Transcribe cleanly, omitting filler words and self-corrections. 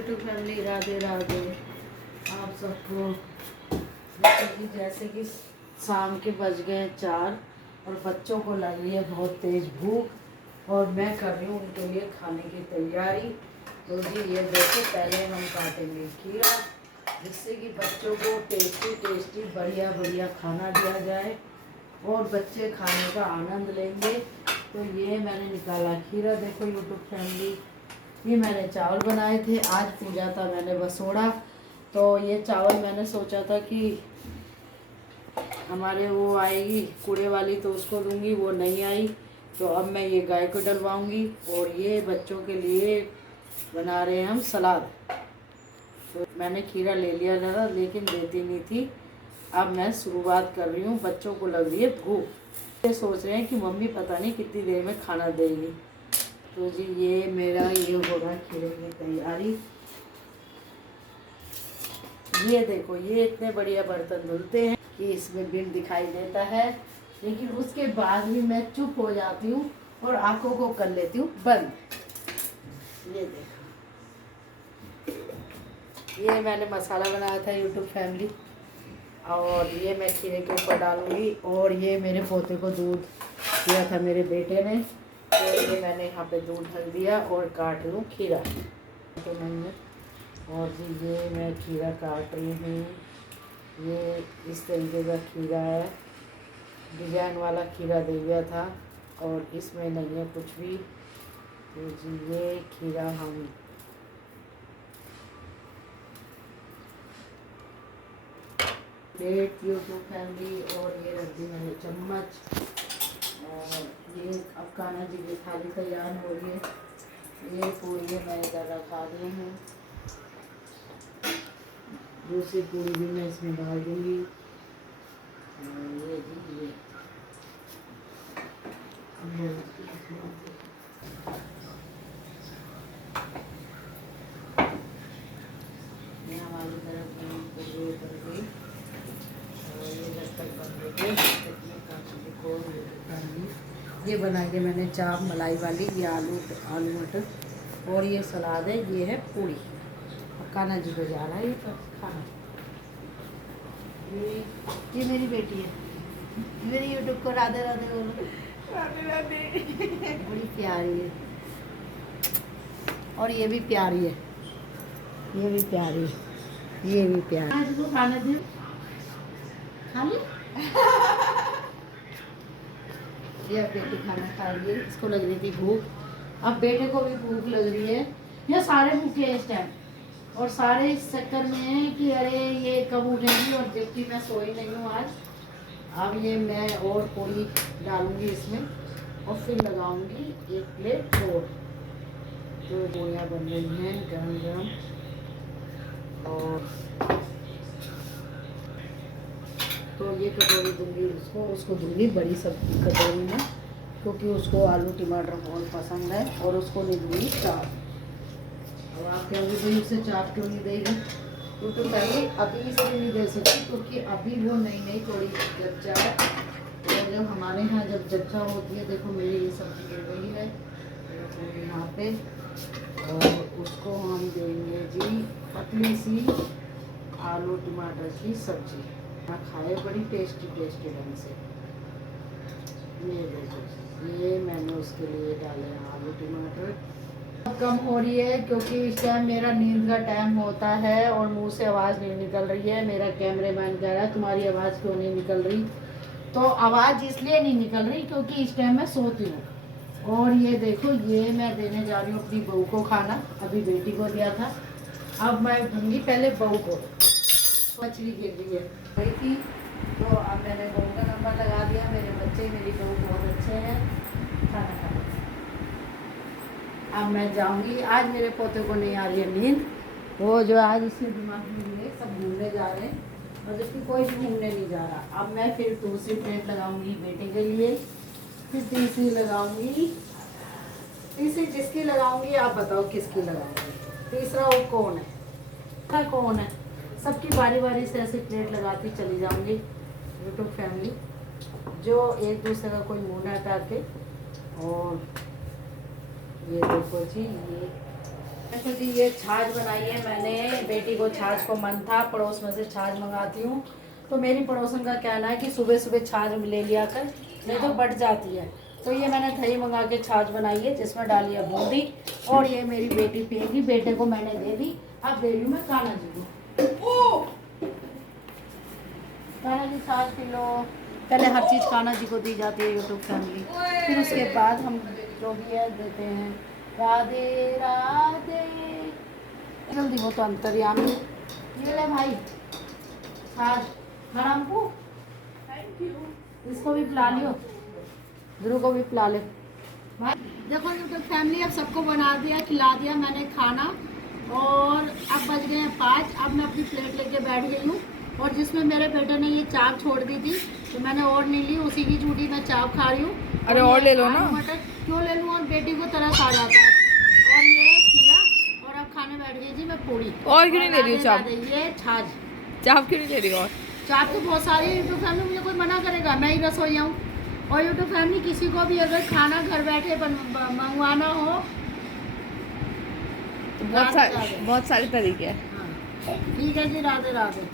YouTube family, Radhe Radhe आप सबको। जैसे कि शाम के बज गए 4 और बच्चों को लग रही है बहुत तेज़ भूख और मैं कर रही हूँ उनके लिए खाने की तैयारी। तो जी ये देखो, पहले हम काटेंगे खीरा जिससे कि बच्चों को टेस्टी टेस्टी बढ़िया बढ़िया खाना दिया जाए और बच्चे खाने का आनंद लेंगे। तो ये मैंने निकाला खीरा, देखो यूट्यूब फैमिली। ये मैंने चावल बनाए थे, आज पूजा था मैंने बसोड़ा। तो ये चावल मैंने सोचा था कि हमारे वो आएगी कूड़े वाली तो उसको दूंगी, वो नहीं आई। तो अब मैं ये गाय को डलवाऊंगी और ये बच्चों के लिए बना रहे हैं हम सलाद। तो मैंने खीरा ले लिया ज़रा, लेकिन देती नहीं थी। अब मैं शुरुआत कर रही हूँ, बच्चों को लग रही है भूख। ये सोच रहे हैं कि मम्मी पता नहीं कितनी देर में खाना देगी। तो जी ये मेरा ये हो रहा है खीरे की तैयारी। ये देखो, ये इतने बढ़िया बर्तन धुलते हैं कि इसमें बिल दिखाई देता है, लेकिन उसके बाद भी मैं चुप हो जाती हूँ और आंखों को कर लेती हूँ बंद। ये देखो, ये मैंने मसाला बनाया था यूट्यूब फैमिली और ये मैं खीरे के ऊपर डालूंगी। और ये मेरे पोते को दूध दिया था मेरे बेटे ने, तो ये मैंने यहाँ पे दूध ढल दिया और काट लूँ खीरा। तो मैंने और जी ये मैं खीरा काट रही हूँ। ये इस तरीके का खीरा है, डिजाइन वाला खीरा दे दिया था और इसमें नहीं है कुछ भी। तो जी ये खीरा हम प्लेट यूट्यूब फैमिली और ये रख दी मैंने चम्मच। और ये अब कान्हा जी की थाली तैयार हो रही है। ये पूरी मैं इधर रखा दी हूँ, दूसरी पूरी भी मैं इसमें डाल दूँगी। ये हमारी तरफ पूरी कर गई और ये जब तक बन गई। ये बना के मैंने चाप मलाई वाली, ये आलू मटर और ये सलाद है, ये है पूरी। कान्हा जी को जा रहा है ये तो खाना। ये मेरी बेटी है, मेरी यूट्यूब को राधे राधे बोलो। राधे राधे। बड़ी प्यारी है और ये भी प्यारी है, ये भी प्यारी है, ये भी प्यारी। आज को खाना दे, खा ले। ये बेटी खाना खा रही है, इसको लग रही थी भूख, अब बेटे को भी भूख लग रही है। ये सारे भूखे हैं इस टाइम और सारे इस चक्कर में हैं कि अरे ये कब उठेंगी, और जबकि मैं सोई नहीं हूँ आज। अब ये मैं और पूरी डालूंगी इसमें और फिर लगाऊंगी एक प्लेट और। तो पूरियाँ बन रही हैं गरम गरम और तो ये कटोरी दूंगी उसको दूंगी बड़ी सब कटोरी में, क्योंकि उसको आलू टमाटर बहुत पसंद है और उसको नहीं दूंगी चाप। अब आप कहोगे भाई उसे चाप क्यों नहीं देगी, तो पहले अभी इसलिए नहीं दे सकती क्योंकि अभी वो नई थोड़ी जच्चा है। और जब हमारे यहाँ जब जच्चा होती है, देखो मेरी ये सब्जी गिर गई है यहाँ पे, और उसको हम देंगे जी पतली सी आलू टमाटर की सब्जी। खाए बड़ी टेस्टी टेस्टी ढंग से। ये देखो, ये मैंने उसके लिए डाले आलू टमाटर। कम हो रही है क्योंकि इस टाइम मेरा नींद का टाइम होता है और मुंह से आवाज़ नहीं निकल रही है। मेरा कैमरामैन कह रहा है तुम्हारी आवाज़ क्यों नहीं निकल रही, तो आवाज़ इसलिए नहीं निकल रही क्योंकि इस टाइम मैं सोती हूँ। और ये देखो, ये मैं देने जा रही हूँ अपनी बहू को खाना, अभी बेटी को दिया था, अब मैं दूँगी पहले बहू को। मछली गिर रही है भाई की, तो अब मैंने बहू का नंबर लगा दिया। मेरे बच्चे मेरी बहू बहुत अच्छे हैं, खाना खाना। अब मैं जाऊंगी, आज मेरे पोते को नहीं आ रही है नींद, वो जो आज इसके दिमाग में सब घूमने जा रहे हैं और जबकि कोई भी घूमने नहीं जा रहा। अब मैं फिर दूसरी प्लेट लगाऊंगी बेटे के लिए, फिर तीसरी लगाऊंगी, तीसरी जिसकी लगाऊंगी आप बताओ किसकी लगाऊंगी। तीसरा वो कौन है, कौन है, सबकी बारी बारी से ऐसे प्लेट लगाती चली जाऊंगी यूट्यूब फैमिली, जो एक दूसरे का कोई मुंह ना हटा के। और ये देखो जी, देखो जी, ये छाछ बनाई है मैंने। बेटी को छाछ को मन था, पड़ोस में से छाछ मंगाती हूँ। तो मेरी पड़ोसन का कहना है कि सुबह सुबह छाछ ले लिया कर, नहीं तो बढ़ जाती है। तो ये मैंने दही मंगा के छाछ बनाई है, जिसमें डाली है बूंदी। और ये मेरी बेटी पिएगी, बेटे को मैंने दे दी। अब दे रही हूँ मैं कान्हा जी को। कान्हा जी छाछ पी लो। पहले हर चीज़ कान्हा जी को दी जाती है यूट्यूब फैमिली, फिर उसके बाद हम जो भी है देते हैं। राधे राधे। जल्दी, वो तो अंतर्यामी। ये ले भाई छाछ, हराम को थैंक यू। इसको भी पिला लियो, ध्रुव को भी पिला ले भाई। देखो यूट्यूब फैमिली, अब सबको बना दिया, खिला दिया मैंने खाना। और अब बज गए हैं 5। अब मैं अपनी प्लेट लेके बैठ गई हूँ। और जिसमें मेरे बेटे ने ये चाप छोड़ दी थी, तो मैंने और नहीं ली, उसी की झूठी मैं चाप खा रही हूँ। अरे और ले लो ना। मटर क्यों ले लूँ, और बेटी को तरस आ जाता है। और ये खीरा। और अब खाने बैठ गई जी मैं पूरी। और क्यों नहीं ले रही हो चाप? ये छाछ। चाप क्यों नहीं ले रही हो? और चाप तो बहुत सारी यूट्यूब फैमिली, मुझे कोई मना करेगा? मैं ही रसोईया हूँ। और यूट्यूब फैमिली, किसी को भी अगर खाना घर बैठे मंगवाना हो तो बहुत सारे तरीके हैं। हाँ, ठीक है जी, राधे राधे।